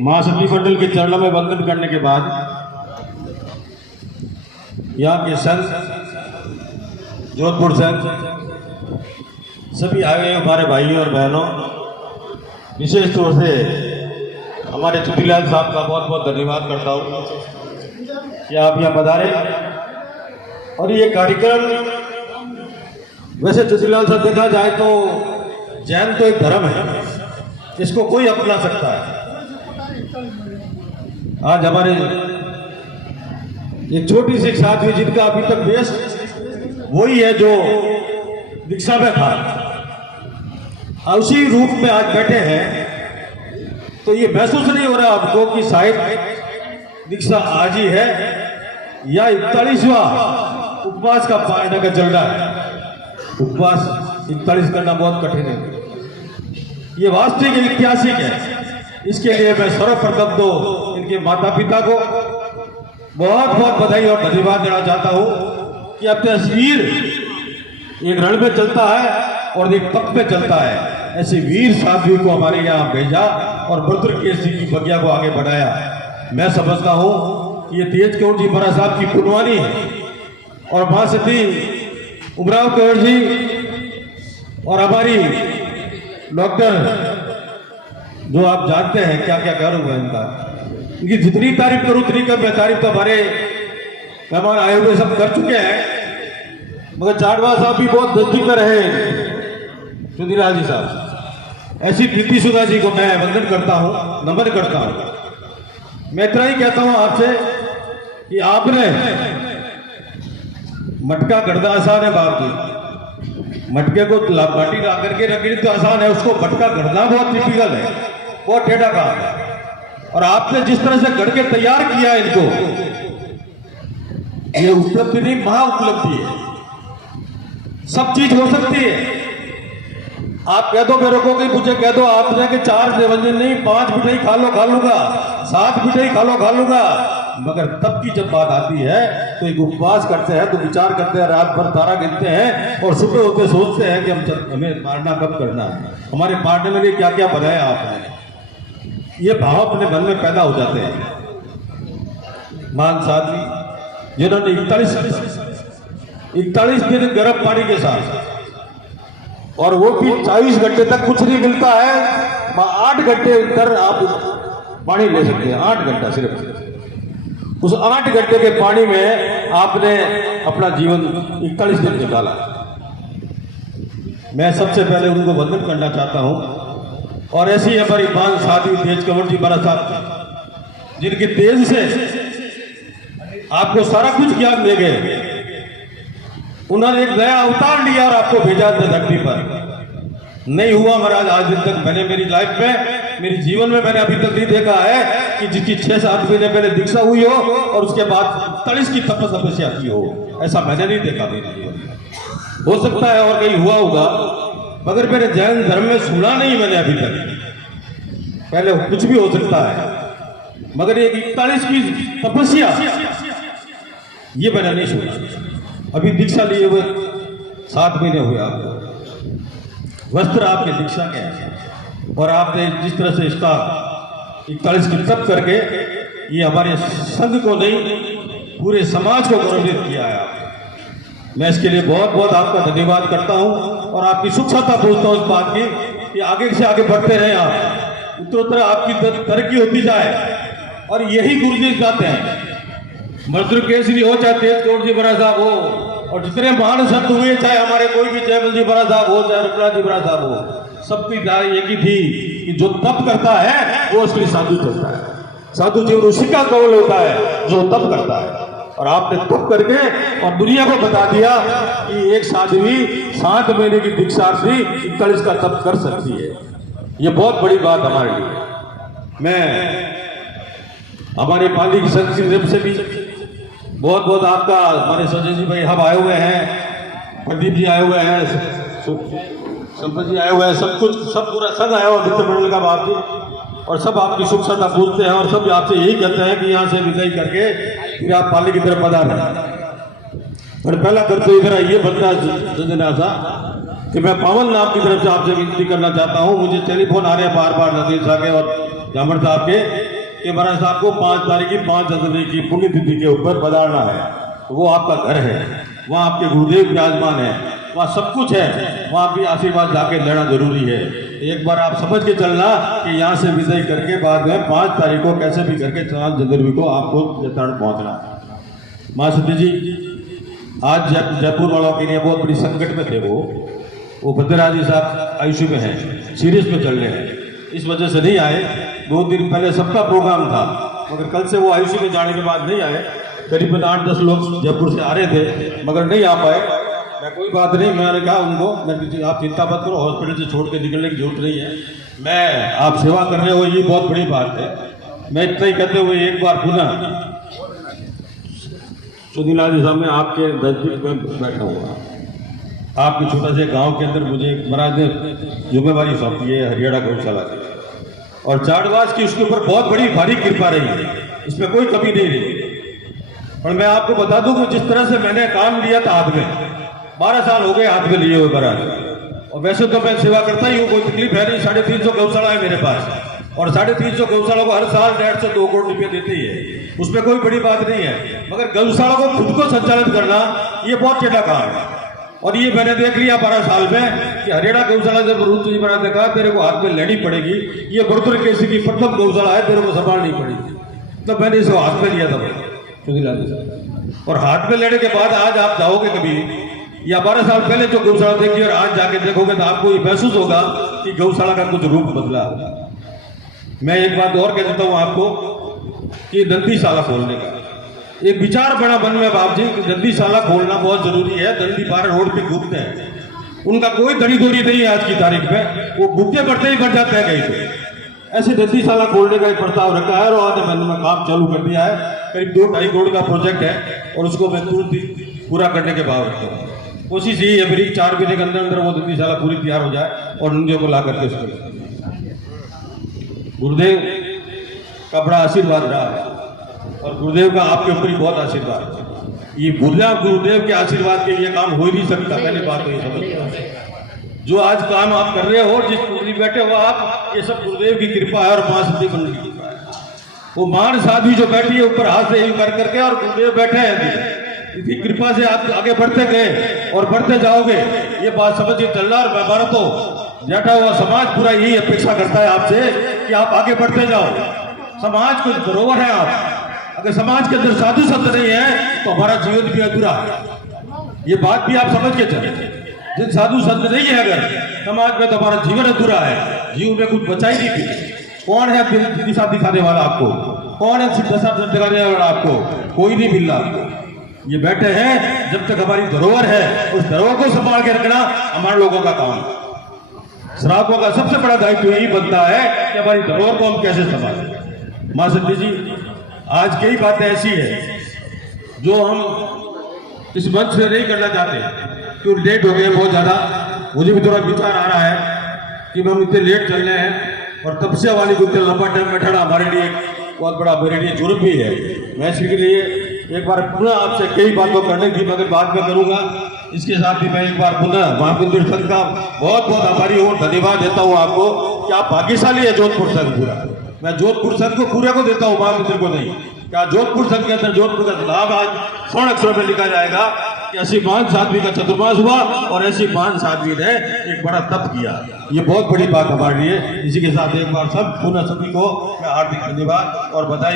महासती मंडल के चरणों में वंदन करने के बाद यहाँ के संत, जोधपुर संत, सभी आए हुए हमारे भाइयों और बहनों, विशेष तौर से हमारे चुटीलाल साहब का बहुत बहुत धन्यवाद करता हूँ कि आप यहाँ पधारे। और ये कार्यक्रम, वैसे चुटीलाल साहब देखा जाए तो जैन तो एक धर्म है, इसको कोई अपना सकता है। आज हमारे एक छोटी सी साथी जिनका अभी तक बेस वही है जो दीक्षा में था, उसी रूप में आज बैठे हैं, तो ये महसूस नहीं हो रहा आपको कि शायद दीक्षा आज ही है या 41वां उपवास का पालना का चल रहा है। उपवास 41 करना बहुत कठिन है, ये वास्तविक ऐतिहासिक है। इसके लिए मैं सर्वप्रथम तो इनके माता पिता को बहुत बहुत बधाई और धन्यवाद देना चाहता हूं कि अब तस्वीर एक रण में चलता है और एक तप में चलता है, ऐसे वीर साध्वी को हमारे यहाँ भेजा और रुद्र केसरी की बगिया को आगे बढ़ाया। मैं समझता हूं कि ये तेज कंवर जी बड़ा साहब की पुनवानी है और महासती उमराव कंवर जी और हमारी डॉक्टर, जो आप जानते हैं क्या क्या करूंगा इनका, इनकी जितनी तारीफ करूं उतनी कम। मैं तारीफ तो हमारे मेहमान आए हुए सब कर चुके हैं, मगर चाडवा साहब भी बहुत नजदीक में रहे, चुनीलाल जी साहब। ऐसी प्रीति सुधा जी को मैं वंदन करता हूं, नमन करता हूं। मैं इतना ही कहता हूं आपसे कि आपने मटका गढ़ना आसान है बाप जी, मटके को माटी ला करके रखनी तो आसान है, उसको मटका गढ़ना बहुत टिपिकल है, बहुत टेढ़ा काम है। और आपने जिस तरह से गढ़ के तैयार किया इनको, ये उपलब्धि नहीं, महा उपलब्धि है। सब चीज हो सकती है। आप कह दो मेरे को कि मुझे कह दो आपने कि 4 व्यंजन नहीं 5 मिठाई खा लो खा लूंगा, 7 मिठाई खा लो खा लूंगा, मगर तब की जब बात आती है तो एक उपवास करते हैं, तो विचार करते हैं, रात भर तारा गिनते हैं और सुबह होते सोचते हैं कि हमें मारना कब करना है, हमारे मारने में लिए क्या क्या बनाया आपने। ये भाव अपने मन में पैदा हो जाते हैं। मान साथी जिन्होंने 41 दिन गर्म पानी के साथ, और वो भी 24 घंटे तक कुछ नहीं मिलता है, 8 घंटे अंदर आप पानी ले सकते हैं, 8 घंटा सिर्फ। उस 8 घंटे के पानी में आपने अपना जीवन 41 दिन निकाला। मैं सबसे पहले उनको वंदन करना चाहता हूं। और ऐसी हमारी मान साथी तेज कंवर जी बड़ा साहब, जिनके तेज से आपको सारा कुछ ज्ञान दे गए। उन्होंने एक नया अवतार लिया और आपको भेजा धरती पर। नहीं हुआ महाराज आज दिन तक मैंने मेरी लाइफ में, मेरे जीवन में मैंने अभी तक नहीं देखा है कि जिसकी 6-7 महीने पहले दीक्षा हुई हो और उसके बाद 41 की तपस्या की हो, ऐसा मैंने नहीं देखा मेरे जीवन में। हो सकता है और कहीं हुआ होगा, मगर मेरे जैन धर्म में सुना नहीं मैंने अभी तक। पहले कुछ भी हो सकता है, मगर ये 41 की तपस्या ये मैंने नहीं सुना। अभी दीक्षा लिए हुए 7 महीने हुए आपको, वस्त्र आपके दीक्षा के हैं, और आपने जिस तरह से इसका 41 की तप करके ये हमारे संघ को नहीं पूरे समाज को गौरवित किया है आपने। मैं इसके लिए बहुत बहुत आपका धन्यवाद करता हूं और आपकी सुखता पूछता हूं इस बात की कि आगे से आगे बढ़ते रहें आप, उत्तरोत्तर आपकी तरक्की होती जाए। और यही गुरु जी चाहते हैं, रुद्र केसरी हो चाहे तेज कंवर जी बड़ा साहब हो, और जितने महान संत हुए, चाहे हमारे कोई भी जयमल जी बड़ा साहब हो, चाहे रुद्रा जी बड़ा साहब हो, सबकी राय एक ही थी कि जो तप करता है वो उसके लिए साधु चलता है। साधु जीवन उसी का कौल होता है जो तप करता है। और आपने तप करके और दुनिया को बता दिया कि एक साध्वी 7 महीने की दीक्षार्थी 41 का तप कर सकती है। ये बहुत बड़ी बात हमारे लिए। मैं हमारे पाली की संत की तरफ से भी बहुत बहुत आपका, हमारे संजय जी भाई हम आए हुए हैं, प्रदीप जी आए हुए हैं, संपत जी आए हुए हैं, सब कुछ सब पूरा संघ आया हुआ मित्र मंडल का बाप जी, और सब आपकी सुख सदा पूछते हैं और सब आपसे यही कहते हैं कि यहाँ से विदाई करके फिर आप पाली की तरफ पधारें। और पहला कर तो इधर ये बनता योजना था कि मैं पावन नाम की तरफ से आपसे विनती करना चाहता हूँ। मुझे टेलीफोन आ रहे हैं बार बार नदीर साहब के और जामर साहब के कि महाराज साहब को 5 तारीख की 5 जनवरी की पुण्यतिथि के ऊपर पधारना है। वो आपका घर है, वहाँ आपके गुरुदेव विराजमान है, वहाँ सब कुछ है, वहाँ भी आशीर्वाद जाके लेना जरूरी है। एक बार आप समझ के चलना कि यहाँ से विदाई करके बाद में 5 तारीख को कैसे भी करके 4 जनवरी को आपको जैतरण पहुँचना है। माँ सती जी आज जयपुर वालों के लिए बहुत बड़ी संकट में थे। वो भद्रराज जी साहब आईसीयू में हैं, सीरियस में चल रहे हैं, इस वजह से नहीं आए। 2 दिन पहले सबका प्रोग्राम था, मगर कल से वो आईसीयू में जाने के बाद नहीं आए। करीबन 8-10 लोग जयपुर से आ रहे थे मगर नहीं आ पाए। मैं कोई बात नहीं, मैंने कहा उनको, मैं आप चिंता मत करो, हॉस्पिटल से छोड़ के निकलने की जरूरत नहीं है, मैं आप सेवा कर रहे हो, ये बहुत बड़ी बात है। मैं इतना ही कहते हुए एक बार पुनः सुनीलाल जी साहब, मैं आपके नजदीक में बैठा हुआ, आपके छोटा से गांव के अंदर मुझे महाराज ने जिम्मेवारी सौंपी है हरियाणा गौशाला की, और चाड़वास की उसके ऊपर बहुत बड़ी भारी कृपा रही है, इसमें कोई कमी नहीं रही। और मैं आपको बता दूं कि जिस तरह से मैंने काम लिया था हाथ में, 12 साल हो गए हाथ में लिए हुए महाराज, और वैसे तो मैं सेवा करता ही हूँ, कोई तकलीफ है नहीं। 350 गौशाला है मेरे पास, और 350 गौशाला को हर साल 1.5 से 2 करोड़ रुपये देते ही है, उसमें कोई बड़ी बात नहीं है। मगर गौशाला को खुद को संचालित करना ये बहुत टेढ़ा काम है, और ये मैंने देख लिया 12 साल में कि हरियाणा गौशाला जब रूप जी महाराज ने कहा तेरे को हाथ में लेनी पड़ेगी, ये बड़ोदर केसी की प्रथम गौशाला है, तेरे को संभालनी पड़ेगी, तो मैंने इसको हाथ में लिया था सुनीलाल जी। और हाथ में लेने के बाद आज आप जाओगे कभी, या 12 साल पहले जो गौशाला देखी और आज जाके देखोगे तो आपको ये महसूस होगा कि गौशाला का कुछ रूप बदला होगा। मैं एक बात और कह देता हूँ आपको कि दंडीशाला खोलने का एक विचार बड़ा मन में बाप जी, दंडीशाला खोलना बहुत जरूरी है। दंडी 12 रोड पे घूमते हैं, उनका कोई दड़ी दोड़ी नहीं है आज की तारीख में, वो भूखे बढ़ते ही बढ़ जाते हैं कहीं पे। ऐसे दंडीशाला खोलने का एक प्रस्ताव रखा है, और आज मैंने काम चालू कर दिया है। करीब 2-2.5 करोड़ का प्रोजेक्ट है, और उसको मैं तुरंत पूरा करने के भाव रखता हूँ। कोशिश यही है मेरी 4 महीने के अंदर अंदर वो दंडीशाला पूरी तैयार हो जाए और नंदियों को ला करके उसको गुरुदेव का बड़ा आशीर्वाद रहा है, और गुरुदेव का आपके ऊपर ही बहुत आशीर्वाद है। ये भूलना गुरुदेव के आशीर्वाद के लिए काम हो ही नहीं सकता। पहली बात तो ये समझ, जो आज काम आप कर रहे हो, जिस कुंडली बैठे हो आप, ये सब गुरुदेव की कृपा है और मां सती कुंडली की कृपा है। वो मान साध्वी जो बैठी है ऊपर हाथ से कर करके, और गुरुदेव बैठे हैं, इसी कृपा से आप आगे बढ़ते गए और बढ़ते जाओगे। ये बात समझ के चल रहा। और हमारा तो बैठा हुआ समाज पूरा यही अपेक्षा करता है आपसे कि आप आगे बढ़ते जाओ। समाज को धरोहर है आप, अगर समाज के अंदर साधु संत नहीं है तो हमारा जीवन भी अधूरा है। ये बात भी आप समझ के चले, जिन साधु संत नहीं है अगर समाज में, तो हमारा जीवन अधूरा है, जीवन में कुछ बचा ही नहीं। फिर कौन है दिशा दिखाने वाला आपको, कौन है दशा दिखाने वाला आपको, कोई नहीं मिल रहा आपको। ये बैठे हैं, जब तक हमारी धरोहर है उस धरोहर को संभाल के रखना हमारे लोगों का काम है। श्रावकों का सबसे बड़ा दायित्व यही बनता है कि हमारी धरोहर को हम कैसे संभालें। मां सती जी, आज कई बातें ऐसी है जो हम इस मंच से नहीं करना चाहते, क्योंकि लेट हो गए बहुत ज्यादा। मुझे भी थोड़ा विचार आ रहा है कि हम इतने लेट चल रहे हैं, और तपस्या वाली को इतना लंबा टाइम बैठाना हमारे लिए बहुत बड़ा, मेरे लिए जुर्म भी है। मैं इसके लिए एक बार पुनः आपसे कई बातों करने की मगर बाद में करूंगा। इसके साथ ही मैं एक बार पुनः महामंदिर संघ का बहुत बहुत आभारी हूँ, धन्यवाद देता हूँ आपको कि आप भाग्यशाली है जोधपुर संघ पूरा। मैं जोधपुर संघ को पूरे को देता हूँ, महामंदिर को नहीं। क्या जोधपुर संघ के अंदर जोधपुर का लाभ आज स्वर्ण अक्षरों में लिखा जाएगा कि ऐसी महान साध्वी का चतुर्मास हुआ और ऐसी महान साध्वी ने एक बड़ा तप किया। ये बहुत बड़ी बात हमारे लिए। इसी के साथ एक बार सब पुनः सभी को मैं हार्दिक धन्यवाद और बधाई।